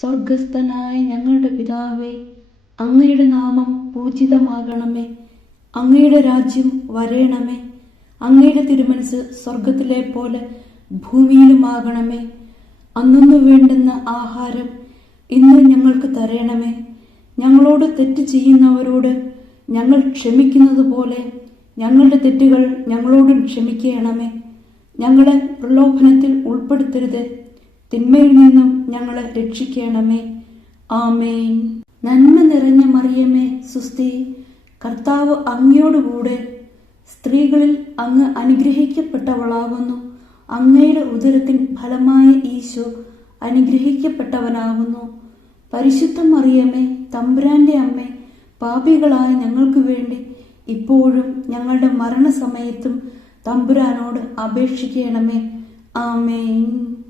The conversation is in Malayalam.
സ്വർഗസ്ഥനായ ഞങ്ങളുടെ പിതാവേ, അങ്ങയുടെ നാമം പൂജിതമാകണമേ. അങ്ങയുടെ രാജ്യം വരേണമേ. അങ്ങയുടെ തിരുമനസ് സ്വർഗത്തിലെ പോലെ ഭൂമിയിലുമാകണമേ. അന്നു വേണ്ടുന്ന ആഹാരം ഇന്ന് ഞങ്ങൾക്ക് തരണമേ. ഞങ്ങളോട് തെറ്റ് ചെയ്യുന്നവരോട് ഞങ്ങൾ ക്ഷമിക്കുന്നത് പോലെ ഞങ്ങളുടെ തെറ്റുകൾ ഞങ്ങളോടും ക്ഷമിക്കണമേ. ഞങ്ങളെ പ്രലോഭനത്തിൽ ഉൾപ്പെടുത്തരുത്, തിന്മയിൽ നിന്നും ഞങ്ങളെ രക്ഷിക്കണമേ. ആമേൻ. നന്മ നിറഞ്ഞ മറിയമേ, സുസ്തി, കർത്താവ് അങ്ങയോടുകൂടെ സ്ത്രീകളിൽ അങ്ങ് അനുഗ്രഹിക്കപ്പെട്ടവളാകുന്നു. അങ്ങയുടെ ഉദരത്തിൻ ഫലമായ ഈശോ അനുഗ്രഹിക്കപ്പെട്ടവനാകുന്നു. പരിശുദ്ധ മറിയമേ, തമ്പുരാന്റെ അമ്മേ, പാപികളായ ഞങ്ങൾക്ക് വേണ്ടി ഇപ്പോഴും ഞങ്ങളുടെ മരണസമയത്തും തമ്പുരാനോട് അപേക്ഷിക്കണമേ. ആമേൻ.